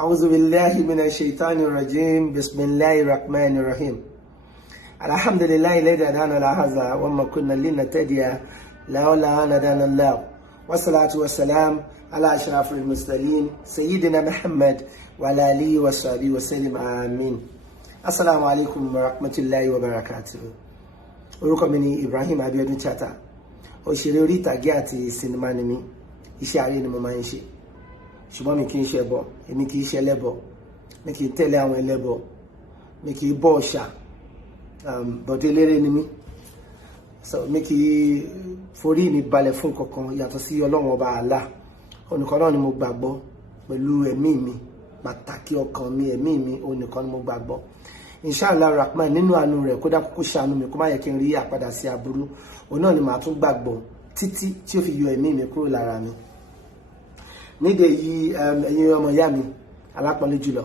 أعوذ بالله من الشيطان الرجيم بسم الله الرحمن الرحيم الحمد لله الذي هدانا لهذا وما كنا لنهتدي لولا أن هدانا الله والصلاة والسلام على أشرف المرسلين سيدنا محمد وعلى آله وصحبه وسلم آمين. السلام عليكم ورحمة الله وبركاته. orúkọ mi ni Ibrahim Abiodun Chatta, òṣèré orí ìtàgé àti sinimá ni mí. Iṣẹ́ ààrẹ ni mo máa ń ṣe, ṣùgbọ́n mi kì í ṣe ẹbọ, èmi kì í ṣe ẹlẹ́bọ, mi kì í tẹ̀lé àwọn ẹlẹ́bọ, mi kì í bọ òòṣà, bọ̀dé eléré ni mí, mi kì í forí mi balẹ̀ fún kankan yàtọ̀ sí Ọlọ́run ọba Allah. Onìkan náà ni mo gbàgbọ́ pẹ̀lú ẹ̀mí mi, pàtàkì ọkàn mi, ẹ̀mí mi, onìkan ni mo gbàgbọ́. Inshallah Rahman, nínú àánú rẹ̀ kó dákú kó ṣàánú mi, kó má yẹ kí n rí àpadà sí aburú, òun náà ni màá tún gbàgbọ́ títí tí ó fi yọ ẹ̀mí mi kúrò lára mi. Nídìí yìí, ẹ̀yin ọmọ ìyá mi alápọ̀nlé jùlọ,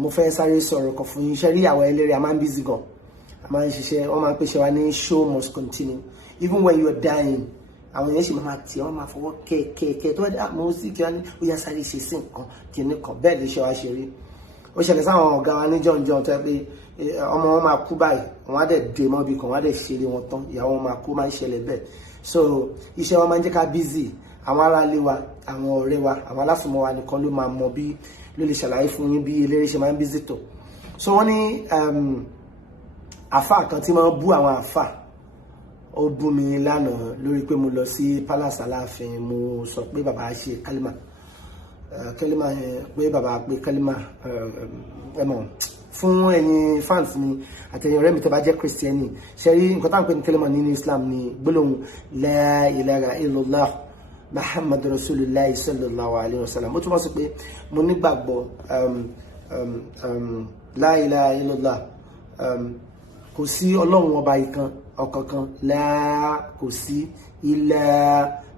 mo fẹ́ sáré sọ̀rọ̀ kan fún yín. Ṣé rí àwọn eléré a máa ń busy gan, a máa ń ṣiṣẹ́, wọ́n máa ń pèsè wa ní show must continue even when you are dying. Àwọn yẹn sì máa tì wọ́n máa fọwọ́ kẹ́ẹ̀kẹ́ẹ̀kẹ́ tó wá dé àmọ́ sí kí wọ́n ní ó yá sáré ṣe sí nǹkan kìíní kan, bẹ́ẹ̀ lè ṣe wá ṣe rí. Ó ṣẹlẹ̀ sáwọn ọ̀gá wa ní jọ̀njọ̀n tó yẹ pé ọmọ wọn máa kú báyìí, wọn á dẹ̀ dé mọ́bì kan, wọn á dẹ̀ ṣeré wọn tán, ìyàwó wọn máa kú, máa ń ṣẹlẹ̀ bẹ́ẹ̀. So iṣẹ́ wọn máa ń jẹ́ ká busy. Àwọn aráalé wa, àwọn ọ̀rẹ́ wa, àwọn alásùnmọ́ wa nìkan ló máa mọ bí ló lè ṣàlàyé fún yín bí eléré ṣe máa ń busy tó. So wọ́n ní àfáà kan tí máa ń bú àwọn àfáà, ó bú mi lánàá lórí pé mo lọ sí Palace Aláàfin, mo sọ pé bàbá ṣe kálímà pé bàbá pé kálímà ẹ̀mọ̀ fún ẹ̀yin fans mi àtẹ̀yin ọ̀rẹ́ mi tó bá jẹ́ Christiani. Ṣe rí nǹkan táwọn pè ní kálímà nínú Islam ní gbólóhùn la ilaha illallah Muhammad Rasulullah sallallahu alayhi wa sallam. Ó túmọ̀ sí pé mo nígbàgbọ́ la ilaha illallah, kò sí ọlọ́run ọba ìkan ọ̀kankan, kò sí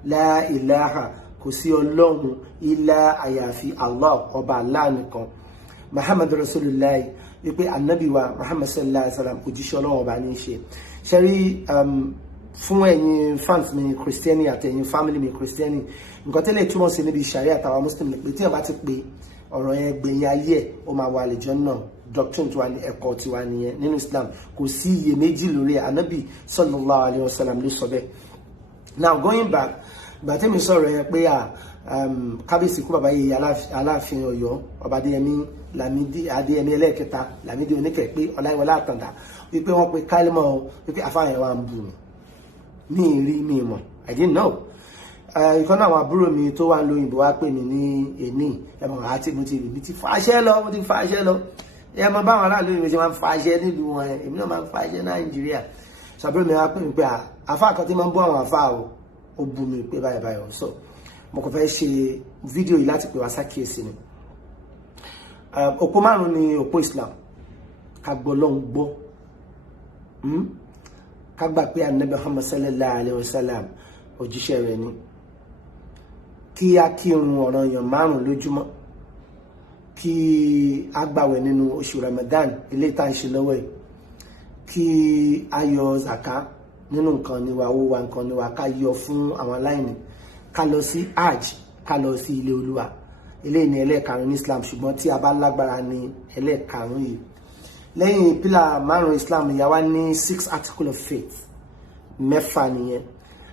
la ilaha, kò sí ọlọ́run illa àyàfi Allah, ọba Allah nìkan. Muhammad Rasulullah, wípé ànábì wa Muhammad sallallahu alayhi wa sallam òjíṣẹ́ ọlọ́run ọba ní í ṣe. Ṣe rí fún ẹ̀yin fans mi Christiani àti ẹ̀yin family mi Christiani, nǹkan tẹ́lẹ̀ túmọ̀ sí níbi Sharia àtàwọn Muslim ni pé tí wọ́n bá ti pé ọ̀rọ̀ yẹn gbẹ̀yìn ayé ẹ̀ ó máa wà àlùjánnà. Doctrine tiwa ni, ẹ̀kọ́ tiwa nìyẹn nínú Islam, kò sí iyèméjì lórí ẹ̀. Ànábì sallallahu alayhi wa sallam ló sọ bẹ́ẹ̀. Now going back, gbàtẹ́ mi sọ̀rọ̀ yẹn pé kábíyèsí kú bàbá yìí Aláàfin Ọ̀yọ́ ọba Adéyẹmí ẹlẹ́ẹ̀kẹta Lámídì Oníkẹ̀ pé Ọláyíwọlá Àtàndá wípé wọ́n pe kálímọ̀ wípé afáàyàn wa ń bù mí rí mi mọ̀, I didn't know. Ìkan náà àwọn àbúrò mi tó wà lóyìnbó wá pè mí ní èní ẹ̀mọ̀ àti mo ti fàṣẹ lọ. Ẹ mọ báwọn aráàlú ìwé ṣe máa ń fàṣẹ nílùú wọn, èmi náà máa ń fàṣẹ Nàìjíríà. Ṣàbúrò mi wá pè mí pé àfáà kan tí máa ń bú àwọn àfáà ó bú mi pé báyìí. So mo kàn fẹ́ ṣe fídíò yìí láti pè wá sákìyèsí ni. Òpó márùn-ún ni òpó Islam. Ká gbọ́ Ọlọ́run gbọ́, ká gbà pé Ànábì Muhammad sallallahu alayhi wa sallam òjíṣẹ́ rẹ̀ ni, kí á kírun ọ̀ranyàn 5 lójúmọ́, kí á gbàwẹ̀ nínú oṣù Ramadan ilé tá ń ṣe lọ́wọ́ ẹ̀, kí á yọ zaka nínú nǹkan níwà, owó wa nǹkan níwà, ká yọ fún àwọn aláìní, ká lọ sí hajj, ká lọ sí ilé Olúwa. Ilé ní ẹlẹ́ẹ̀karùn ní Islam, ṣùgbọ́n tí a bá lágbára ní ẹlẹ́ẹ̀karùn yìí. Lẹ́yìn pílà 5 Islam, ìyá wa ní 6 article of faith, 6 nìyẹn.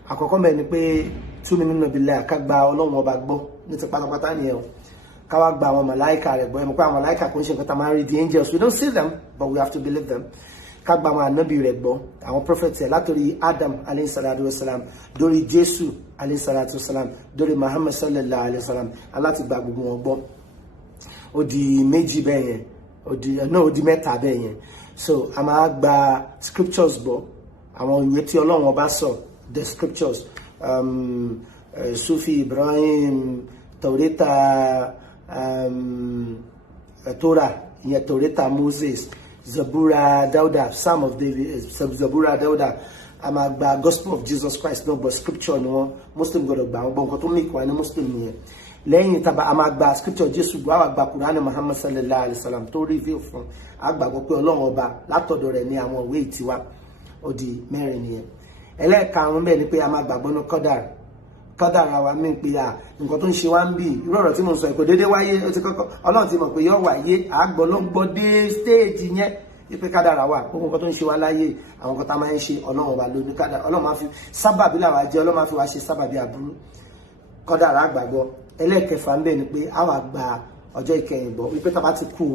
Àkọ́kọ́ bẹ́ẹ̀ ni pé tu'minu billahi, ká gba Ọlọ́run ọba gbọ́ ní ti pátápátá nìyẹn o. Ká wá gba àwọn màláíkà rẹ̀ gbọ́. Ẹ mọ̀ pé àwọn màláíkà kò ń ṣe nǹkan tá máa ń rí, the angels, we don't see them but we have to believe them. Ká gba àwọn ànábì rẹ̀ gbọ́, àwọn prophets ẹ̀, látòrí Adam alayhi salatu wa salam dórí Jésù alayhi salatu wa salam dórí Muhammad sallallahu alayhi wa salam, aláti gba gbogbo wọn gbọ́. Ó di méjì bẹ́ẹ̀ yẹn, ó di mẹ́ta bẹ́ẹ̀ yẹn. So a máa gba scriptures gbọ́, àwọn ìwé tí Ọlọ́run ọba sọ, the scriptures, Sufi Ibrahim, Taurata, Torah, ìyẹn Taurata Moses, Zabura Dauda, some of the Zabura Dauda. A máa gba Gospel of Jesus Christ náà, but scripture ni wọ́n Muslim gbọ́dọ̀ gbà wọ́n gbọ́, nǹkan tó mìkì wá ní Muslim nìyẹn. Lẹ́yìn tàbá a máa gba scripture Jésù gbọ́, àwọn àgbà Kùránì Muhammad sallallahu alayhi wa sallam tó reveal fún àgbàgbọ́ pé Ọlọ́run ọba látọ̀dọ̀ rẹ̀ ní àwọn ìwé ìtiwá. Ó di 4 nìyẹn. Ẹlẹ́ẹ̀karùn-ún bẹ́ẹ̀ ni pé a máa gbàgbọ́ ní kádàrá wa mí pé nǹkan tó ń ṣe wá ń bì irú ọ̀rọ̀ tí mo sọ kò déédéé wáyé ó ti kọ́kọ́ Ọlọ́run ti mọ̀ pé yóò wáyé àgbọ̀lọ́gbọ́ dé stéèjì yẹn wípé kádàrá wà gbogbo nǹkan tó ń ṣe wá láyé àwọn nǹkan tá a máa ń ṣe Ọlọ́run wa ló ní kádàrá Ọlọ́run máa fi sábàbí làwa jẹ́ Ọlọ́run máa fi wá ṣe sábàbí àbúrú kádàrá àgbàgbọ́ ẹlẹ́ẹ̀kẹfà ń bẹ ni pé a wà gba ọjọ́ ìkẹyìn bọ̀ wípé tá a bá ti kú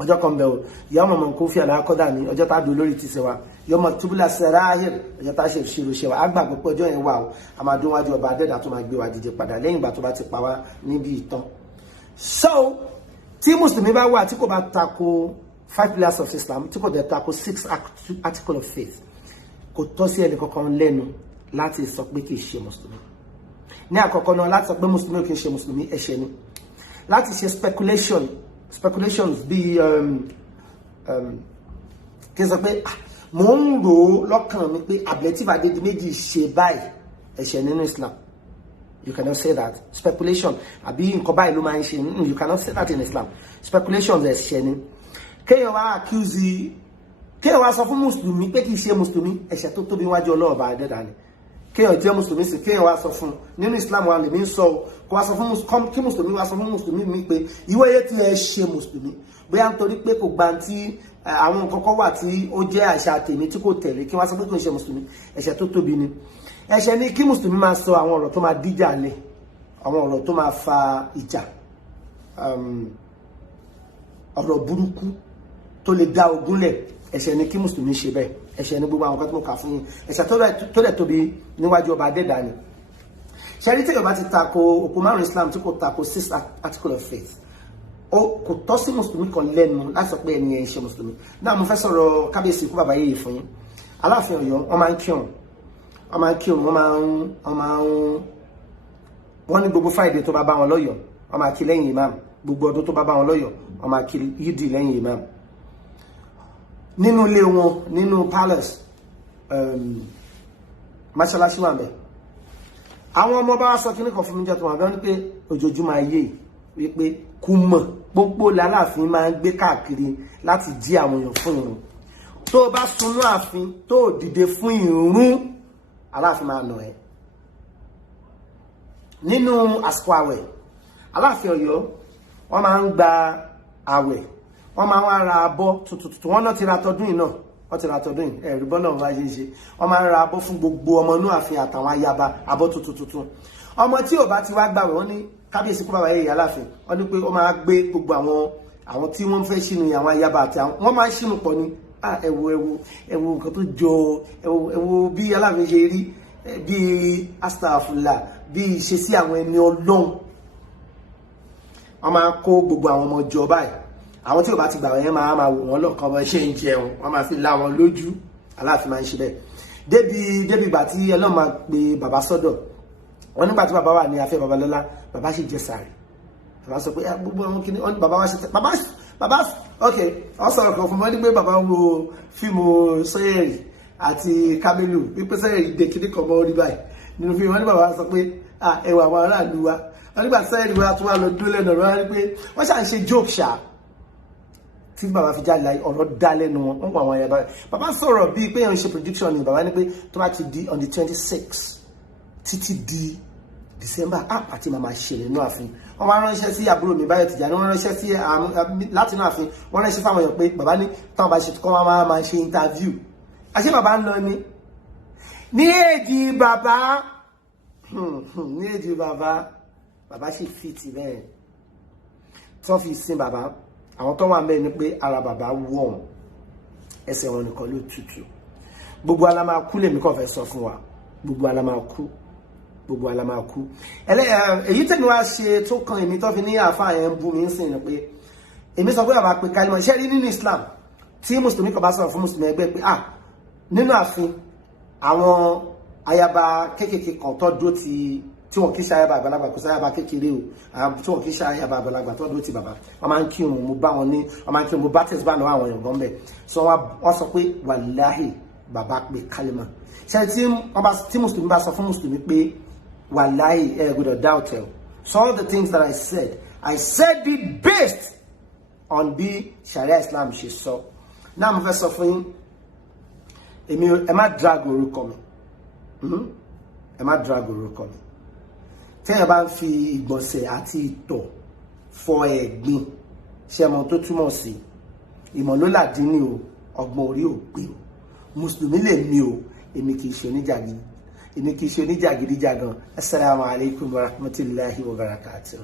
ọjọ́ kan bẹ̀ o ìyá ọmọ ọmọ nǹkan fi àlá kọ́dà ní ọjọ́ tá a dùn lórí ti ṣe wa yọmọ túbúlà sẹ́ráhìr ọjọ́ tá a ṣe ìṣirò ṣe wa á gbàgbọ́ pé ọjọ́ yẹn wà o a máa dún wájú ọba adẹ́dà tó máa gbé wa dìde padà lẹ́yìn ìgbà tó bá ti pa wá níbi ìtàn. So tí mùsùlùmí bá wà tí kò bá tako 5 pillars of Islam tí kò dẹ̀ tako 6 articles of faith kò tọ́ sí ẹnì kankan lẹ́nu láti sọ pé kì í ṣe mùsùlùmí. Ní àkọ́kọ́ náà láti sọ pé mùsùlùmí kì í ṣe mùsùlùmí ẹ̀ṣẹ̀ ni láti ṣe speculations bí kí n sọ pé mò ń rò ó lọ́kàn mi pé Ablative Adédìméjì ṣe báyìí ẹ̀ṣẹ̀ nínú Islam. You cannot say that. Speculation àbí nǹkan báyìí ló máa ń ṣe you cannot say that in Islam. Speculations ẹ̀ṣẹ̀ ni. Kéèyàn wá accuse kéèyàn wá sọ fún mùsùlùmí pé kì í ṣe mùsùlùmí ẹ̀ṣẹ̀ tó tóbi wájú ọlọ́ọ̀bà adẹ́dà ni. Kéèyàn jẹ́ mùsùlùmí sí kéèyàn wá sọ fún nínú Islam wa lèmi ń sọ kó wá sọ fún kí mùsùlùmí wá sọ fún mùsùlùmí mi pé ìwọ yẹ tí ẹ ṣe mùsùlùmí bóyá nítorí pé kò gba tí àwọn nǹkan kan wà tí ó jẹ́ àṣà tèmi tí kò tẹ̀lé kí wọ́n sọ pé kò ń ṣe mùsùlùmí ẹ̀ṣẹ̀ tó tóbi ni. Ẹ̀ṣẹ̀ ni kí mùsùlùmí máa sọ àwọn ọ̀rọ̀ tó máa díjà lẹ̀ àwọn ọ̀rọ̀ tó máa fa ìjà ọ̀rọ̀ burúkú tó lè dá ogun lẹ̀ ẹ̀ṣẹ̀ ni kí mùsùlùmí ṣe bẹ́ẹ̀ ẹ̀ṣẹ̀ ni gbogbo àwọn kan tó mọ̀ ká fún yín ẹ̀ṣẹ̀ tó lẹ̀ tóbi níwájú ọba adẹ́dà ni. ṣẹ́rí tí yorùbá ti tako òpó márùn Islam tí kò tako 6 articles of faith kò tọ́ sí mùsùlùmí kan lẹ́nu láti sọ pé ẹni ẹ̀ ń ṣe mùsùlùmí. Náà mo fẹ́ sọ̀rọ̀ kábíyèsí ikú bàbá yéye fún yín. Aláàfin Ọ̀yọ́ wọ́n máa ń kírun wọ́n ní gbogbo Friday tó bá bá wọn lọ́yọ̀ wọ́n máa kí lẹ́yìn imam gbogbo ọdún tó bá bá wọn lọ́yọ̀ wọ́n máa kí yídì lẹ́yìn imam. Nínú ilé wọn nínú palace mọ́ṣáláṣí wà ńbẹ̀. Àwọn ọmọ bá sọ kíní kan fún mi jẹ́ tó wọn gan ni pé ojoojúmọ́ ayé wípé kú mọ̀ pópó làláàfin máa ń gbé káàkiri láti jí àwọn èèyàn fún ìrun. Tó bá sunú ààfin tó dìde fún ìrun Aláàfin máa nà ẹ́. Nínú àsìkò àwẹ̀ Aláàfin Ọ̀yọ́ wọ́n máa ń gba àwẹ̀ wọ́n máa ń ra abọ́ tuntun wọ́n náà ti ra tọdún yìí náà wọ́n ti ra tọdún yìí ẹ̀rí bọ́lá ọ̀hún wáyé ṣe wọ́n máa ń ra abọ́ fún gbogbo ọmọ inú ààfin àtàwọn ayaba abọ́ tuntun ọmọ tí ò bá ti wá gbàwẹ̀ wọ́n ní kábíyèsí kó bàbá yẹ̀yẹ́ Aláàfin wọ́n ní pé ó máa gbé gbogbo àwọn tí wọ́n fẹ́ ṣínú àwọn ayaba àti àwọn wọ́n máa ń ṣínú pọ̀ ni ẹ̀wù nǹkan tó jọ ẹ̀wù bí Aláàfin ṣe rí bí astagfirullah bí ṣe sí àwọn ẹni Ọlọ́run wọ́n máa kó gbogbo àwọn ọmọ jọ báyìí àwọn tí ò bá ti gbà wọ́n máa wò wọ́n lọ́kàn bọ́ ṣe ń jẹun wọ́n máa fi lá wọn lójú Aláàfin máa ń ṣe bẹ́ẹ̀ débi ìgbà tí Ọlọ́run máa pe bàbá sọ́dọ̀ wọ́n nígbà tí bàbá wà ní afẹ́ Babalọ́lá bàbá sì jẹ sààrì bàbá sọ pé gbogbo àwọn kìíní wọ́n ní bàbá wá ṣe tẹ́ bàbá ok wọ́n sọ̀rọ̀ kan fún wọn ní pé bàbá wo fíìmù Sanyẹ̀rì àti Kamilu wípé Sanyẹ̀rì dé kíní kan mọ́ orí báyìí nínú fíìmù wọn ní bàbá sọ pé ẹwà àwọn aráàlú wa wọn nígbà tí Sanyẹ̀rì wa tún wà lọ dúró lẹ́nu ọ̀rọ̀ wọn ní pé wọ́n ṣà ń ṣe joke ṣá tí bàbá fi jáde láyé ọ̀rọ̀ dá lẹ́nu wọn wọ́n pa àwọn ẹ̀yà bàbá sọ̀rọ̀ bíi pé yẹn ń ṣe prediction ni bàbá ní pé tó bá ti di on the 26 títí di December àti màmá ṣẹlẹ̀ náà àfin wọ́n máa ránṣẹ́ sí àbúrò mi Báyọ̀ Tìjàní wọ́n ránṣẹ́ sí láti náà àfin wọ́n ránṣẹ́ fáwọn èèyàn pé bàbá ní táwọn bá ṣe kọ́ máa ṣe interview àṣé bàbá ń lọ ní èjì bàbá sì fìtì bẹ́ẹ̀ tí wọ́n fi sin bàbá àwọn tó wà mẹ́rin ni pé ara bàbá wọ̀n ẹsẹ̀ wọn nìkan ló tutù gbogbo ala máa kú lèmi kàn fẹ́ sọ fún wa gbogbo ala máa kú èyí tẹ̀mí wá ṣe tó kan èmi tó fi ní àáfàá yẹn bú mi ń sìn ní pé èmi sọ pé bàbá pé kálímọ̀ iṣẹ́ rí nínú Islam tí mùsùlùmí kan bá sọ̀rọ̀ fún mùsùlùmí ẹgbẹ́ pé nínú ààfin àwọn ayaba kéékèèké kan tó dúró tí wọn kì í ṣe ayaba àgbàlagbà kò sí ayaba kékeré o tí wọn kì í ṣe ayaba àgbàlagbà tó dúró ti bàbá wọn máa ń kí òun mo bá wọn ní wọn máa ń kí òun mo bá tẹ̀sí bá náà àwọn èèyàn gan bẹ́ẹ̀ so wọ́n sọ pé wàláhì bàbá pé kálímọ̀ ṣe tí mùsùlùmí bá sọ fún mùsùlùmí pé wàláhì ẹ gbọ́dọ̀ doubt ẹ so all the things that I said it based on bí Sharia Islam ṣe sọ náà mo fẹ́ sọ fún yín èmi ẹ má drag orúkọ mi ẹ má drag orúkọ mi téèyàn bá ń fi ìgbọ̀nsẹ̀ àti ìtọ̀ fọ ẹ̀gbin ṣé ẹ mọ̀ tó túmọ̀ sí ìmọ̀ ló làdín ní o ọgbọ́n orí ò pé o mùsùlùmí lè mi o èmi kì í ṣe oníjàgídíjàgan. Assalamu alaikum warahmatullahi wabarakatuh.